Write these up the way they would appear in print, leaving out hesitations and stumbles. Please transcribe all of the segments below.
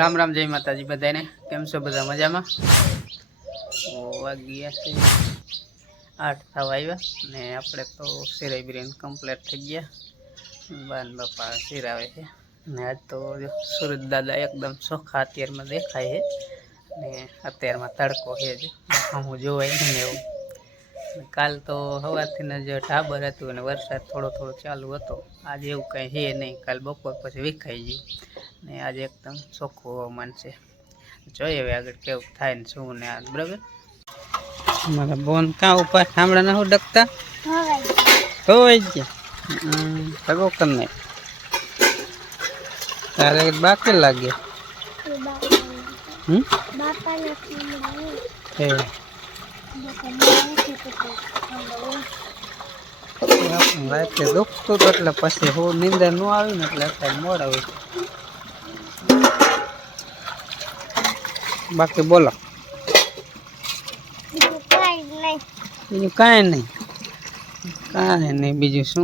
राम राम जय माताजी बधाने केम छो बधा मजामां। वाग्या छे 8 थवा आव्या ने आपणे तो सिराई बिरियानी कम्प्लीट थई गया। बान बापा सिरावे छे ने आज तो सूरज दादा एकदम सोखा अत्यारमां देखाय छे ने अत्यारमां तड़को छे जो हमू जोवाय नहीं एवुं। काल तो सवारथी ज ढाबर हतुं अने वरसाद थोड़ो थोड़ो चालू हतो। आज एवुं कई है नहीं, काल बपोर पछी विखाई गयुं ने आज एकदम ચોખ્ખું હવામાન છે। જોઈએ હવે આગળ કેવું થાય ને શું ને આ બરાબર। મારા બોન કાં ઉપર ઠામડા ન ડકતા હોય ગયા સગો કરને તારે બાકી લાગે રાતે દુખતું તો એટલે પછી હું નીંદર ન આવી ને એટલે અત્યારે મોડા હોય। बाकी बोलो बीजू काई नहीं बीजू शू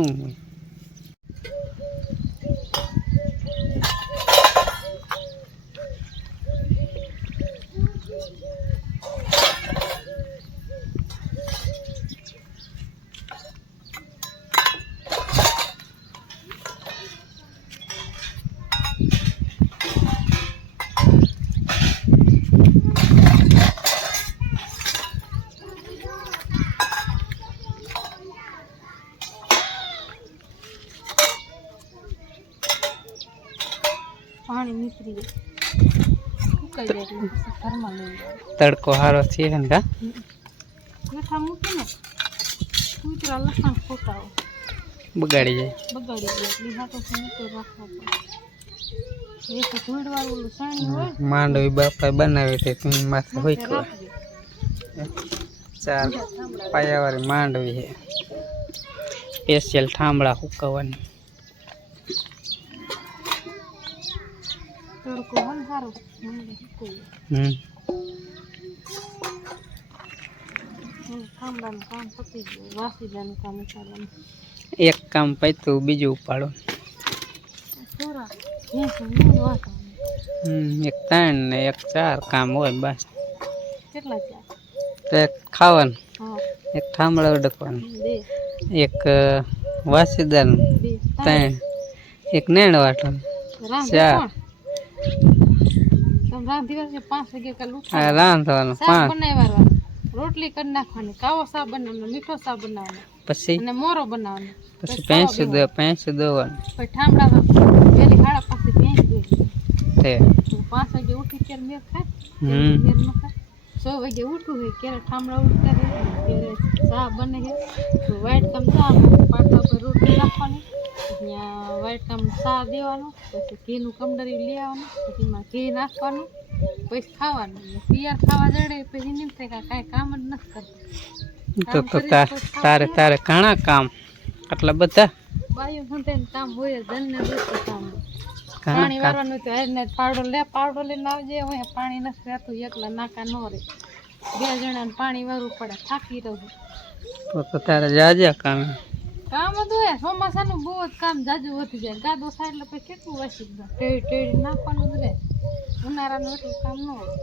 पानी निकली तड़को हारो थी है का मीठा मूकी ने कूतरा लसन फोटाओ बगाड़ी जाए लीहा तो से तो रखो एक धूड़ वालो लसाणी होय मांडवी बापा बनावे ते तुम माथे होई को 4 पाया वाली मांडवी है स्पेशल ठामड़ा हुकवन तड़को हम हारो हमने कोई ठामड़ा काम पती वासी जन काम करन एक काम पत्યું બીજું ઉપાડો થોડા ये सुनो वाता एक 3 ને એક 4 કામ હોય બસ કેટલા ચાર એક ખાવાનું હા એક ઠામડા ઉડકવાનું બે એક વાસીદાર બે 3 એક નેણ વાટવાનું 4 તમ રાંધી વાગે 5 વાગે કલ ઉઠા આ રાંધવાનું શાક 5 બનાવવાનું રોટલી કરી નાખવાની કાવો શાક બનાવવાનો મીઠો શાક બનાવવાનો પછી અને મોરો બનાવવાનો પછી ભેંસું દોવાનું પછી ઠામડામાં વેલી હાડા પાસે ભેંસ દોઈ તે 5 વાગે ઉઠી ત્યારે મેર ખાય મેર ન ખાય 6 વાગે ઉઠું है क्यारे ठामड़ा उठता है क्यारे चा बने है तो वाइट कम चा पाटा पर रोटी नाखवानी ત્યાં વાઈટ કામ ચા દેવાનો પછી ઘીનું કમડરી લઈ આવવાનું પછી એમાં ઘી નાખવાનું પછી ખાવાનું પિયર ખાવા જડે પછી એમ થાય કે કાંઈ કામ જ નથી કરતું તો તારે તારે ઘણા કામ આટલા બધા બાયું સંતાઈને કામ હોય જ ધનને દોસ્તો કામ પાણી વારવાનું તો હેરને પાવડો લઈને આવજે હોય પાણી નથી રહેતું એકલા નાકા ન રહે 2 જણાને પાણી વારવું પડે થાકી રહું તો તારે જાજા કામ કામ હતું એ ચોમાસાનું બહુ જ કામ જાજુ વધી જાય ગાદો થાય એટલે પછી કેટલું વસી જાય ટેડી નાખવાનું જ રહે ઉનાળાનું એટલું કામ ન હોય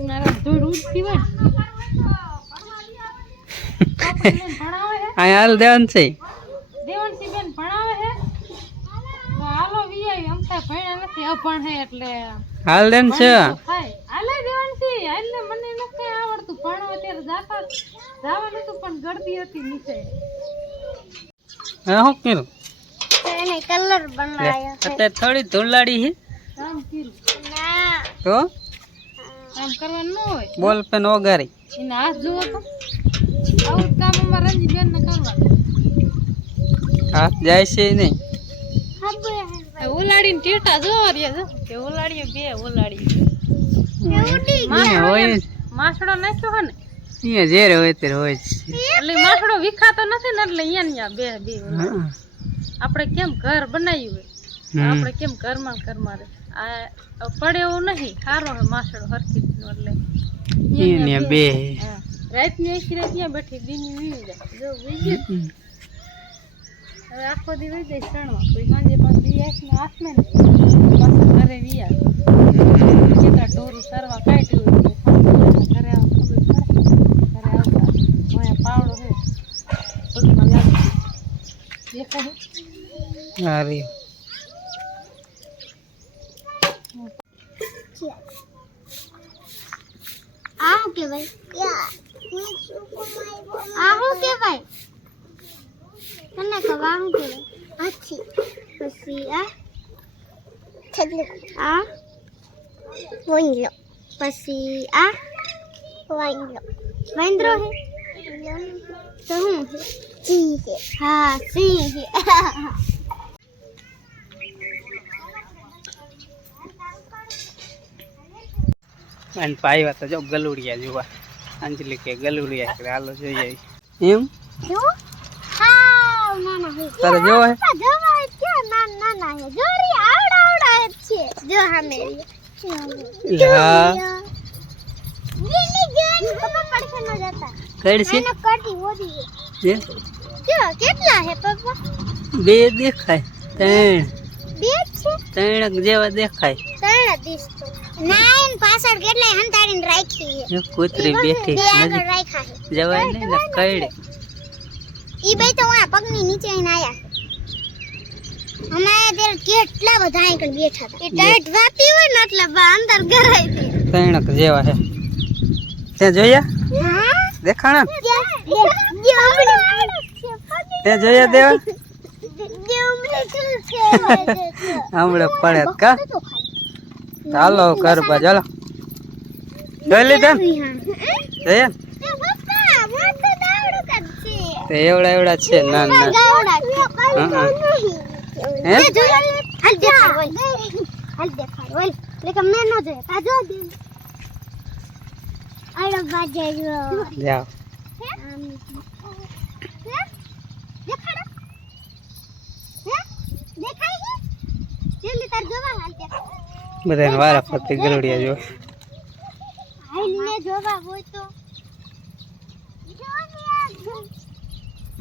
ઉનાળા ધૂળ ઉડતી હોય ભણાવે હે આ હાલ દેવાન છે દેવનસી બેન ભણાવે હે તો હાલો વીઆઈ અમતા ભણ્યા નથી અભણ હે એટલે હાલ દેન છે થાય હાલે દેવનસી એટલે મને નથી આવડતું ભણવા ત્યારે જવાનું હતું પણ ગળદી હતી નીચે હા હું કીધું એને કલર બનાવ્યો અત્યારે થોડી ધૂળાડી છે કામ કર્યું ના તો કામ કરવાનું ન હોય બોલ પેન ઓગારી એને હાથ જુઓ તો આવું કામ અમારા રંજી બેન ને કરવાનું હાથ જાય છે નહીં ઉલાડીને ટેટા જોવા રહ્યા જો કે ઉલાડીએ બે ઉલાડી હોય માસડો નાખ્યો હે ને અહીંયા જેરે હોય ત્યારે હોય જ એટલે માસડો વિખાતો નથી ને એટલે અહીંયા બે આપણે કેમ ઘર બનાવ્યું હોય આપણે કેમ ઘરમાં રહે આ પડે એવું નહીં સારો હે માસડો હરખી નો એટલે અહીંયા બે રાતની આખી રાત ત્યાં બેઠી દીની વીણી જાય જો બીજી હવે આખો દી વઈ જાય સણવા કોઈ સાંજે પાછું દી હાથમાં ને પાછું ઘરે વિયા કેટલા ઢોરું સરવા કાઢ્યું હોય તો ઘરે આવ ખબર પડે ઘરે આવતા અહીંયા પાવડો છે પગમાં લાગે દેખાય હારી આ કે ભાઈ આ હું કે ભાઈ તને કવા હું કે અચ્છી પછી આ વંજો પછી આ વાંદરો હે તો હું સિંહ છે હા સિંહ છે અને પાયવા તો જો ગલુડિયા જોવા અંજલી કે ગલુડિયા કે હાલો જોઈએ એમ જો હા નાના હે તારે જોવા હે જોવા કે નાના હે જોરી આવડા છે જો હમે લા લીલી જોન પપ્પા પડશે ન જતા કઈ છે એનો કરતી હોદી હે જો કેટલા હે પપ્પા બે દેખાય ત્રણ બે છે ત્રણ જેવા દેખાય ત્રણ દિસતો નાઈન પાછળ કેટલા હંતાડીને રાખી છે એક કૂતરી બેઠી બે આગળ નજીક રાખ્યા છે જવાય નહીં ને કઈડે ઈ બે તો આ પગની નીચે આઈને આયા અમારે ત્યારે કેટલા બધા આગળ બેઠા હતા એ ટાઈટ વાપી હોય ને એટલે અંદર ગરાઈ દે ત્રણ જેવા હે તે જોયા હા દેખાણા તે જે જોયા દેવા હમણે છે હમણે પડે કા ચાલો ઘર પર ચાલો જોઈ લીધા જોયા પપ્પા મોટો દાવડો કરશે તે એવડા છે ના ના હે હાલ દેખાડ ઓય લેકે મેં ન જોય તા જો દે આડો બાજે જો જાઓ દેખાડ હે દેખાય છે જલ્દી તાર જોવા હાલ દે બધાને વારા ફરતી ગરુડિયા જો હાલ ને જોવા હોય તો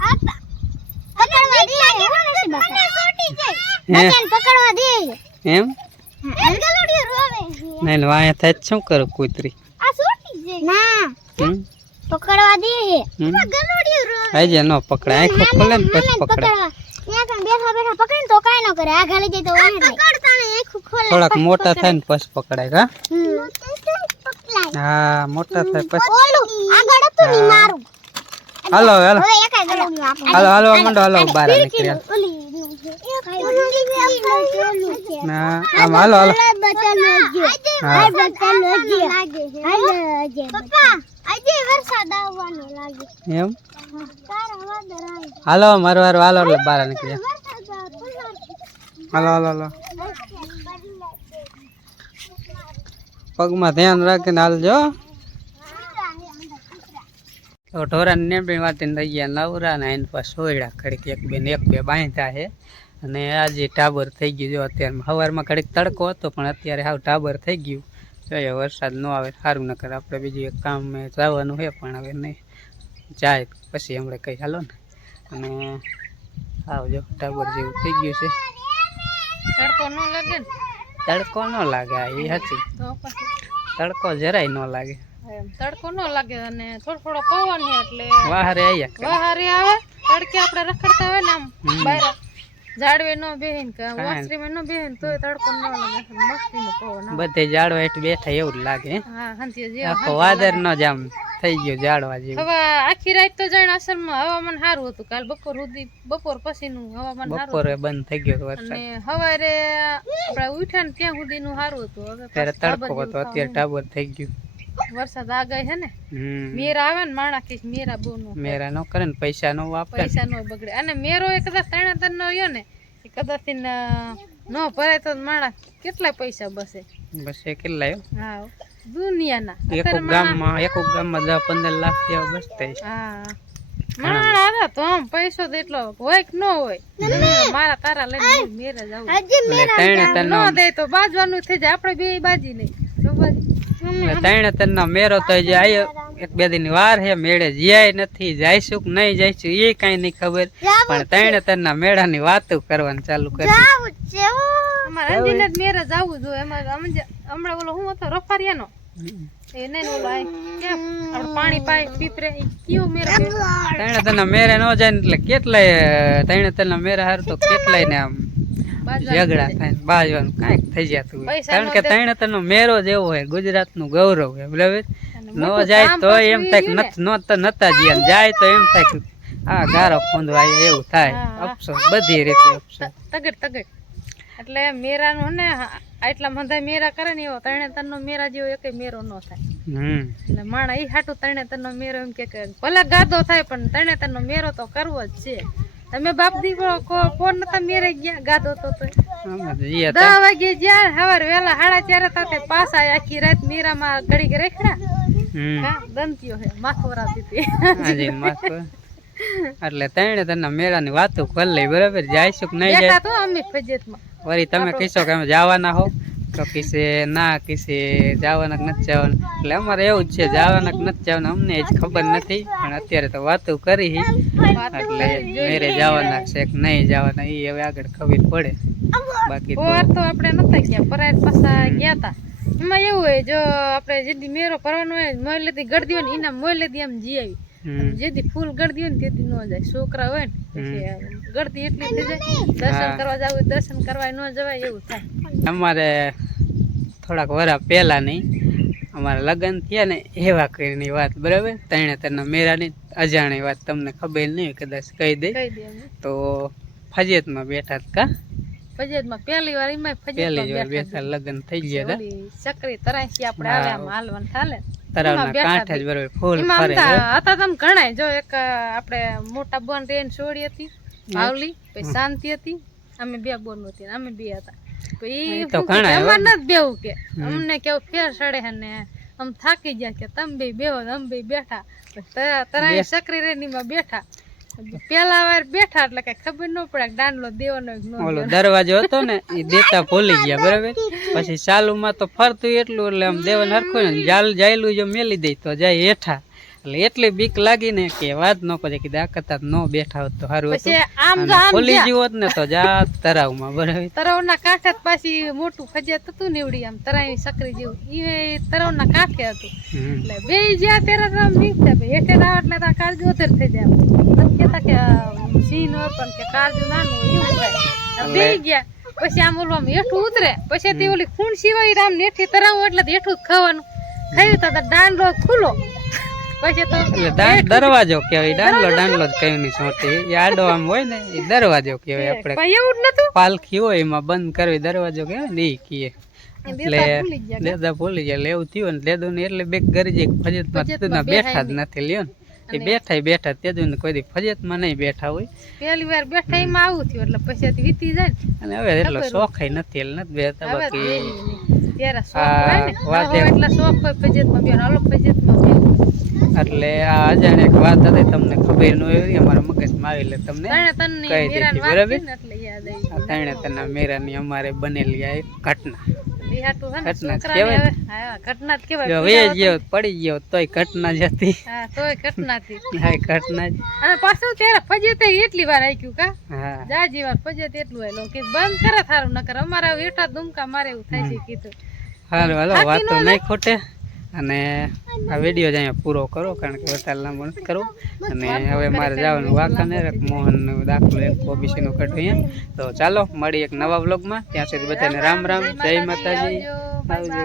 આપા પકડવા દે મને છોટી જાય હે બચાને પકડવા દે એમ ગલુડિયો રોવે નહીં વાયા થાય તો શું કરું કૂતરી આ છોટી જાય ના હમ પકડવા દે હમ ગલુડિયો રોવે આઈ ન પકડાય આંખો ખોલે ને પછી પકડે ત્યાં બેઠા બેઠા પકડીને તો કાઈ ન કરે આ ગાલી જાય તો વાહે પકડતા ને આખું ખોલે થોડાક મોટા થાય ને પછી પકડાય કા પકડાય હા મોટા થાય પછી ઓલું આગળ હતું ની મારું હાલો હાલો હવે એકાય ગલુડિયો આપણે હાલો હાલો મંડો હાલો બહાર નીકળ્યા ઓલી ના આમ હાલો હાલો હા પપ્પા આજે વરસાદ આવવાનો લાગે એમ તારા વાદર આવી હાલો મારો હારો હાલો એટલે બહાર નીકળ્યા હાલો હાલો હાલો પગમાં ધ્યાન રાખીને હાલજો તો ઢોરાને નેબડી વાટીને રહી ગયા નવરા ને એની પાસે સોયડા ઘડીક એક બે બાંધ્યા છે અને આજે ટાબર થઈ ગયું જો અત્યારે સવારમાં ઘડીક તડકો હતો પણ અત્યારે હાવ ટાબર થઈ ગયું જોઈએ વરસાદ ન આવે સારું ન કરે આપણે બીજું એક કામ જવાનું છે પણ હવે નહીં જાય પછી હમણાં કંઈ હાલો ને અને હાવ જો ટાબર જેવું થઈ ગયું છે તડકો ન લાગે ને તડકો ન લાગે એ સાચી તો પછી તડકો જરાય ન લાગે એમ તડકો ન લાગે અને થોડો પવન છે એટલે વાહરે આવ્યા કરે. વહારે આવે તડકે આપણે રખડતા હોય ને આમ બહાર ઝાડવે ન બેહીન કે કાંઈ. ઓસરીમાં ન બેહીન તોય તડકો ન લાગે મસ્તીનો પવન આવે બધે ઝાડવા હેઠ બેઠા એવું જ લાગે હે. હા હંતી જે આખો વાદર નો જામ થઈ ગયો ઝાડવા જેવું હવે આખી રાત તો જાણે અસરમાં હવામાન સારું હતું કાલ બપોર પછીનું હવામાન સારું બપોરે બંધ થઈ ગયો વરસાદ અને સવારે આપણે ઉઠ્યા ને ત્યાં સુધીનું સારું હતું હવે ત્યારે પાછું તડકો હતો અત્યારે ટાબર થઈ ગયું વરસાદ આગાહી છે ને હમ મેરા આવે ને માણા કે મેરા બહુ નો મેરા નો કરે ને પૈસા નો વાપરે ને. પૈસા નો બગડે અને મેરો એ કદાચ 3 નો રહ્યો ને એ કદાચ નો ભરાય તો માણા કેટલા પૈસા બસે બસ એ કેટલા આવ્યો? હા દુનિયાના એક ગામમાં 10-15 લાખ જેવા બસતા હશે. હા માણા હતા તો આમ પૈસો તો એટલો હોય કે ન હોય મારા તારા લઈને મેરે જાવું એટલે ત્રણે ન દે તો બાજવાનું થઈ જાય આપણે બે બાજી નહીં તો બાજી ત્રણે તન મેરો તો હજી આયો એક બે દિન વાર હે, મેળે જ્યાય નથી, જઈશું કે નહીં જઈશું એ કઈ નહીં ખબર, પણ ત્રણે ત્રણના મેળાની વાતો કરવાનું ચાલુ કરી. જાવું છે અમારે અંજીને જ મેરે જાવું જોઈએ. એમાં હમણાં ઓલો હું હતો રફારિયાનો એ નહીં ઓલો આય ક્યાં આપણે પાણી પાય પીપરે કયો મેરે ત્રણે ત્રણના મેરે ન જાય ને એટલે કેટલાય ત્રણે ત્રણના મેરે હાર તો કેટલાય ને આમ ઝઘડા થાય ને બાજવાનું કાંઈક થઈ જતું હોય. કારણ કે ત્રણે ત્રણનો મેરો જેવો હોય, ગુજરાતનું ગૌરવ હોય, બરાબર. ન જાય તો એમ થાય કે નતા ગયા, જાય તો એમ થાય કે આ ગારો ખોંદવાય એવું થાય. અફસોસ, બધી રીતે અફસોસ. તગડ એટલે મેરાનું ને આટલા બધા મેરા કરે ને એવો ત્રણે ત્રણનો મેરા જેવો એક મેરો ન થાય. એટલે માણા ઈ હાટું ત્રણે ત્રણનો મેરો એમ કે ભલે ગાદો થાય પણ ત્રણે ત્રણનો મેરો તો કરવો જ છે. તમે બાપ દીકરો કોણ નતા મેરે ગયા ગાદો તો 10 વાગે જ્યાં સવારે વેલા 4:30 થતા પાછા આખી રાત મેરામાં ઘડી રેખડા દંતીઓ હે માખવરા દીધી. એટલે ત્રણે ત્રણના મેળાની વાતો કરી લઈ, બરાબર. જઈશું કે નહીં જાય તો અમે ફજેતમાં વળી તમે કહીશો કે અમે જવાના હો તો કિસે ના કિસે જવાના કે નથી જવાના. એટલે અમારે એવું જ છે, જવાના કે નથી જવાના અમને જ ખબર નથી, પણ અત્યારે તો વાતો કરી એટલે મેરે જવાના છે કે નહીં જવાના એ હવે આગળ ખબર પડે. બાકી તો આપણે નતા ગયા, પરાય પાછા ગયા તા. એમાં એવું હોય જો આપણે જેથી મેરો ભરવાનો હોય મોય લેતી ગળદી હોય ને એના મોય લેતી આમ જી આવી, જેથી ફૂલ ગળદી હોય ને તેથી ન જાય. છોકરા હોય ને પછી ગળદી એટલી થઈ જાય, દર્શન કરવા જવું દર્શન કરવા ન જવાય એવું થાય. અમારે થોડાક વરા પહેલા નહીં અમારા લગ્ન થયા ને એવા કરીને વાત, બરાબર. ત્રણે ત્રણના મેળાની અજાણી વાત તમને ખબર નહીં, કદાચ કહી દે તો ફજેતમાં બેઠા હતા. ફજેતમાં પહેલી વાર એમાં પહેલી વાર બેઠા, લગ્ન થઈ ગયા હતા. ચકરી તરાસી આપણે આવે આમ હાલવાનું ચાલે તરાવના કાંઠે જ, બરાબર. ફૂલ ફરે હતા તમ ઘણાય. જો એક આપણે મોટા બોન રેન છોડી હતી ભાવલી, પછી શાંતિ હતી, અમે બે બોન હતી, અમે બે હતા. અમારે નથી બેવું કે અમને કેવું ફેર ચડે ને આમ થાકી ગયા કે તમે બે બેહો, અમે બે બેઠા તરાઈ ચકરી રેની માં બેઠા. પેલા વાર બેઠા એટલે કઈ ખબર ન પડે દાંડલો દેવાનો ઓલો દરવાજો હતો ને એ દેતા ભૂલી ગયા, બરાબર. પછી ચાલુમાં તો ફરતું એટલું એટલે આમ દેવાનું હરખું ને જાયલું જો મેલી દઈ તો જાય હેઠા. એટલે એટલી બીક લાગી ને કે વાત ન કરે કે આ કરતા ન બેઠા હોત તો સારું હતું. ખોલી ગયું હોત ને તો જા તરાવમાં, બરાબર. તરાવના કાંઠે પાછી મોટું ફજેત હતું નીવડી આમ તરાવી સકરી જેવું એ તરાવના કાંઠે હતું. એટલે બે જ્યાં ત્યારે તો આમ નીકળતા હેઠે ના એટલે તો કાળજુ ઓધર થઈ જાય. કેતા કે સિંહ નો પણ કે કાળજુ નાનું એવું થાય. બે ગયા પછી આમ ઓલું આમ હેઠું ઉતરે પછી તે ઓલી ખૂણ સિવાય રામ નેઠી તરાવું એટલે હેઠું જ ખાવાનું ખાયું તો દાંડલો ખુલ્લો. દરવાજો કેવાય, દાંડલો જ કયું ની સોટી એ આડો આમ હોય ને એ દરવાજો કેવાય. આપણે પાલખી હોય એમાં બંધ કરવી દરવાજો કેવાય ને એ કીએ. એટલે લેદા ભૂલી જાય એટલે એવું થયું ને લેદું ને એટલે બે ગરજી ફજેતમાં બેઠા જ નથી લ્યો ને એ બેઠા તેજું ને કોઈ ફજેતમાં નહીં બેઠા હોય. પહેલી વાર બેઠા એમાં આવું થયું એટલે પછી વીતી જાય અને હવે એટલો શોખાય નથી એટલે નથી બેઠા. બાકી એટલે આ અજાણ એક વાત હતી તમને ખબર ન હોય, અમારા મગજમાં આવી એટલે તમને કહી દીધી, બરાબર. ત્રણે ત્રણના મેરાની અમારે બનેલી આ એક ઘટના પડી ગયો તોય ઘટના જ હતી. ઘટના પાછું ત્યારે ફજેત એટલી વાર આક્યું કા જાજી વાર ફજેત એટલું આવેલું કે બંધ કરે થારું ન કરે. અમારે એટા દુમકા મારે એવું થાય છે કીધું. હાલો હાલો વાતો નહીં ખોટે અને આ વિડીયો જ અહીંયા પૂરો કરો કારણ કે વધારે લાંબો નથી કરવો. અને હવે મારે જવાનું વાંકાને મોહનનો દાખલો એક ઓબીસીનો કાઢો અહીંયા. તો ચાલો મળી એક નવા વ્લોગમાં, ત્યાં સુધી બધાને રામ રામ, જય માતાજી, આવજો.